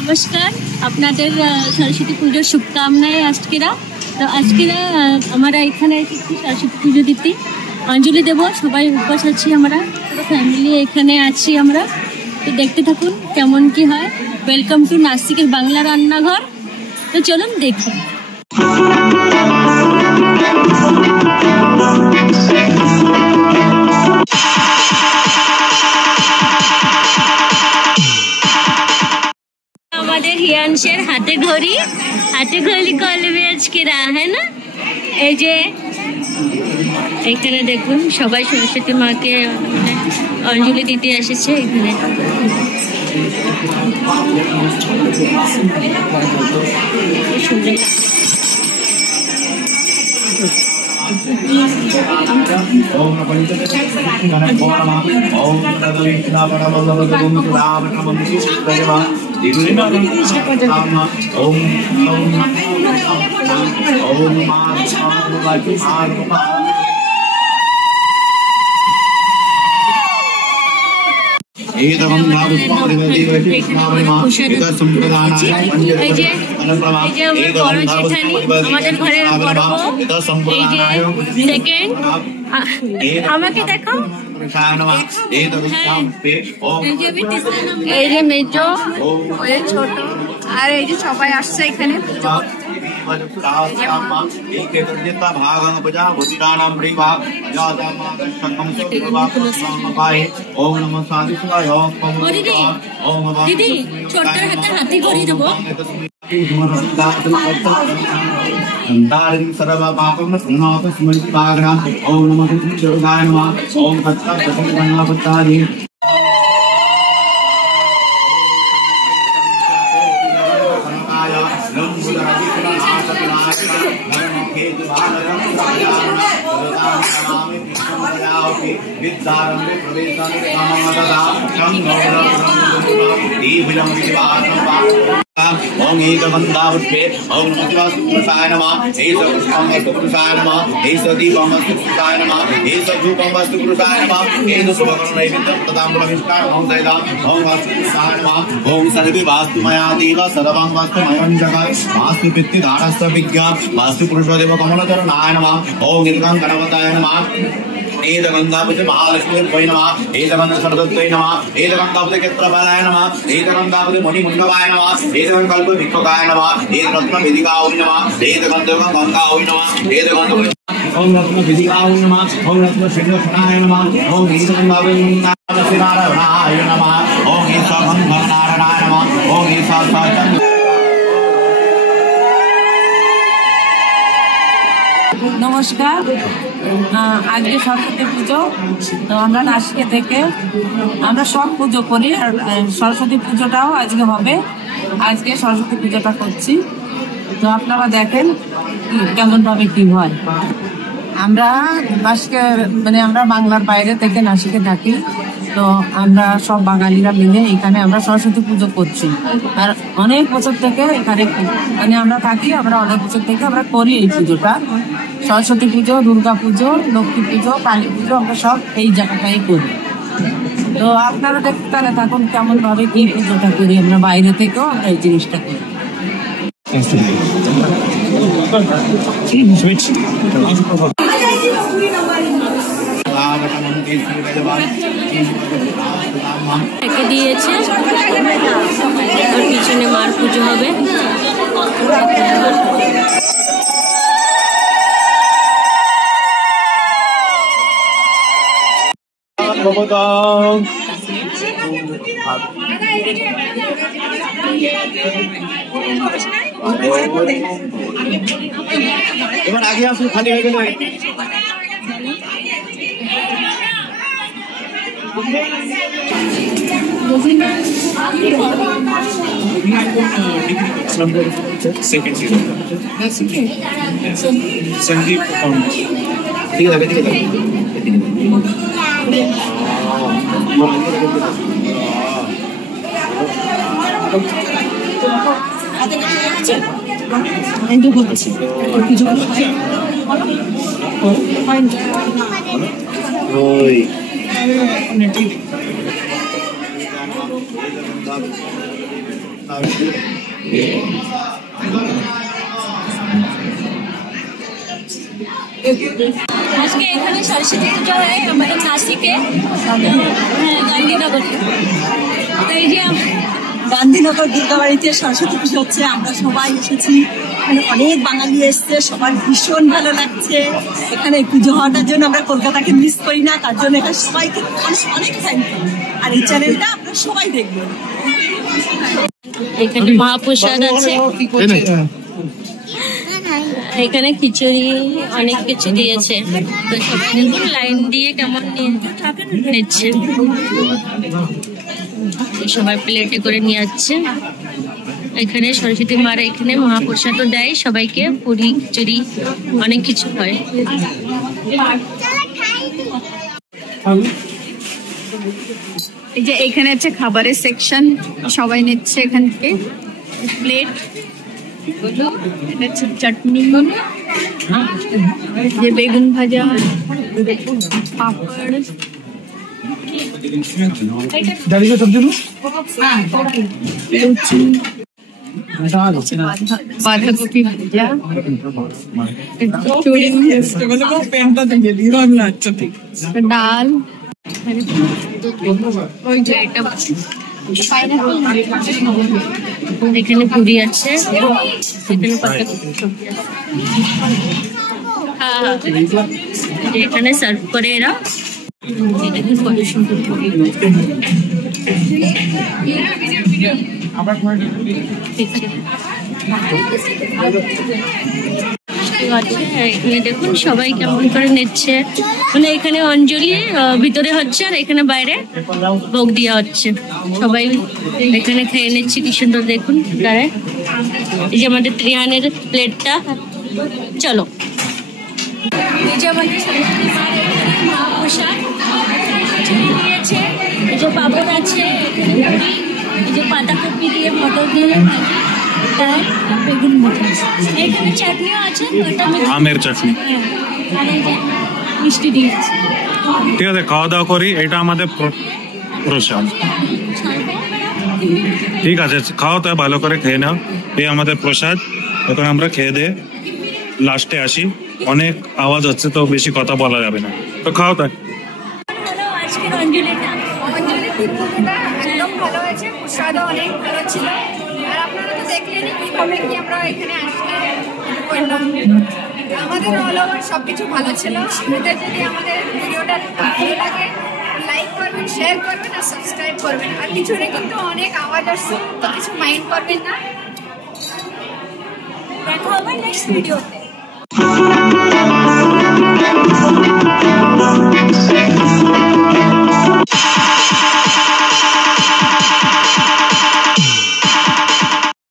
নমস্কার, আপনাদের সরস্বতী পুজোর শুভকামনায় আজকেরা। তো আজকেরা আমরা এখানে এসেছি সরস্বতী পুজো দিতে, অঞ্জলি দেব। সবাই উপবাস আছি, আমরা পুরো ফ্যামিলি এখানে আছি আমরা। তো দেখতে থাকুন কেমন কি হয়। ওয়েলকাম টু নাসিকের বাংলা রান্নাঘর। তো চলুন দেখুন। আমাদের হিয়াংশের হাতে ঘড়ি কলবে আজকেরা, হ্যাঁ না? এই যে এখানে দেখুন সবাই সরস্বতী মাকে অঞ্জলি দিতে এসেছে এখানে। সুন্দর আমাদের ঘরের আমাকে দেখো, এই যে মেজো, ছোট, আর এই যে সবাই আসছে এখানে। দিদি ছোট্ট হাতে হাতি ঘড়ি দেবো। ओम एकवंदावृत्ते ओम नमस्ते नमः हे सुपुरुषाय नमः हे सदीपमस्तुपुरुषाय नमः हे सधूपमस्तुपुरुषाय नमः हे सुभगुणनैवेद्यं तदाम्बुलमिष्टान् ओम दैदा ओम वास्तुपुरुषाय नमः ओम सर्वे वास्तु मया देव सर्वं वास्तु मयं जगत् वास्तु पितृधारस्य विज्ञा वास्तु पुरुषोदेव कमलचरणाय नमः ओम नीलकं गणपताय नमः एतगंधापति महालक्ष्मी वै नमः एतगंध सरस्वती नमः एतगंधापति क्षेत्रपालाय नमः एतगंधापति मणिमुंडवाय नमः एतगंध कल्प भिक्षुकाय नमः एतरत्न विधिकाय नमः एतगंध गंगाय नमः एतगंध ओम रत्न विधिकाय नमः ओम रत्न सिंहासनाय नमः ओम एतगंधापति नारायणाय नमः ओम ईशाभं नारायणाय नमः ओम ईशाचंद्र। নমস্কার, আজকে সরস্বতী পুজো। তো আমরা নাসিকে থেকে আমরা সব পুজো করি, আর সরস্বতী পুজোটাও আজকে হবে। আজকে সরস্বতী পুজোটা করছি, তো আপনারা দেখেন কেমন ভাবে কি হয়। আমরা নাসিকে আমরা বাংলার বাইরে থেকে নাসিকে থাকি। তো আমরা সব বাঙালিরা মিলে এখানে আমরা সরস্বতী পুজো করছি, আর অনেক বছর থেকে এখানে আমরা থাকি। আমরা অনেক বছর থেকে আমরা করি এই পুজোটা। সরস্বতী পুজো, দুর্গা পুজো, লক্ষ্মী পুজো, কালী পুজো আমরা সব এই জায়গাটাই করি। তো আপনারা দেখতে তাহলে থাকুন কেমন ভাবে কি পুজোটা করি। আমরা বাইরে থেকেও আমরা এই জিনিসটা করি। দিয়েছে আর পিছনে মার পুজো হবে। এবার আগে আসুন, খালি হয়ে গেল। Second season. That's okay. Yes. Sandeep performance. ठीक है, ठीक है। আজকে এখানে সরস্বতী পুজো হয় আমাদের নাসিকে, গান্ধীনগরে। তো এই যে গান্ধীনগর দুর্গাবাড়িতে সরস্বতী পুজো হচ্ছে, আমরা সবাই এসেছি, এখানে অনেক বাঙালি এসছে, সবার ভীষণ ভালো লাগছে। এখানে পুজো হওয়াটার জন্য আমরা কলকাতাকে মিস করি না, তার জন্য এখানে সবাইকে অনেক থ্যাংক ইউ। আর এই চ্যানেলটা আপনারা সবাই দেখবেন। এখানে মহাপ্রসাদ আছে, এখানে খিচুড়ি অনেক কিছু দিয়েছে। তো সবাই দেখুন লাইন দিয়ে কেমন নিচ্ছে, সবাই প্লেটে করে নিয়ে যাচ্ছে। এখানে সরস্বতী মারা এখানে মহাপ্রসাদও দেয় সবাইকে, পুরি খিচুড়ি অনেক কিছু হয়। এই যে এখানে হচ্ছে খাবারের সেকশন, সবাই নিচ্ছে এখান থেকে প্লেট। এটা হচ্ছে চাটনি, যে বেগুন ভাজা, পাপড়, বাঁধাকপি ভাজা, ডাল, এখানে পুরি আছে, এখানে সার্ভ করে এরা। কত সুন্দর এখানে দেখুন সবাই কেমন করে নিচ্ছে, মানে এখানে অঞ্জলি ভিতরে হচ্ছে আর এখানে বাইরে ভোগ দেওয়া হচ্ছে। সবাই এখানে খেয়ে নিচ্ছে, কি সুন্দর দেখুন। দাঁড়ায় এই যে আমাদের ত্রিহানের প্লেটটা, চলো এই যে আমাদের সরস্বতী মার মহাপ্রসাদ দিয়েছে, এই যে পাপড় আছে, এই যে পাতাকপি দিয়ে মটর দিয়ে বেগুন ভাজা, এখানে চাটনিও আছে, আমের চাটনি, মিষ্টি দিয়েছে। ঠিক আছে, খাওয়া দাওয়া করি। এটা আমাদের প্রসাদ, ঠিক আছে, খাও তো ভালো করে খেয়ে নাও। এই আমাদের প্রসাদ, এখন আমরা খেয়ে দিয়ে লাস্টে আসি। অনেক আওয়াজ হচ্ছে তো বেশি কথা বলা যাবে না, তো খাও তাই। আজকের অঞ্জলিটা একদম ভালো হয়েছে, প্রসাদও অনেক ভালো ছিল। আর আপনারা তো দেখলেনই কিভাবে কি আমরা এখানে আসলে করলাম। আমাদের অল ওভার সবকিছু ভালো ছিল। আপনাদের যদি আমাদের ভিডিওটা ভালো লাগে লাইক করবেন, শেয়ার করবেন আর সাবস্ক্রাইব করবেন। আর পিছনে কিন্তু অনেক আওয়াজ আসছে, তো কিছু মাইন্ড করবেন না। দেখা হবে নেক্সট ভিডিওতে।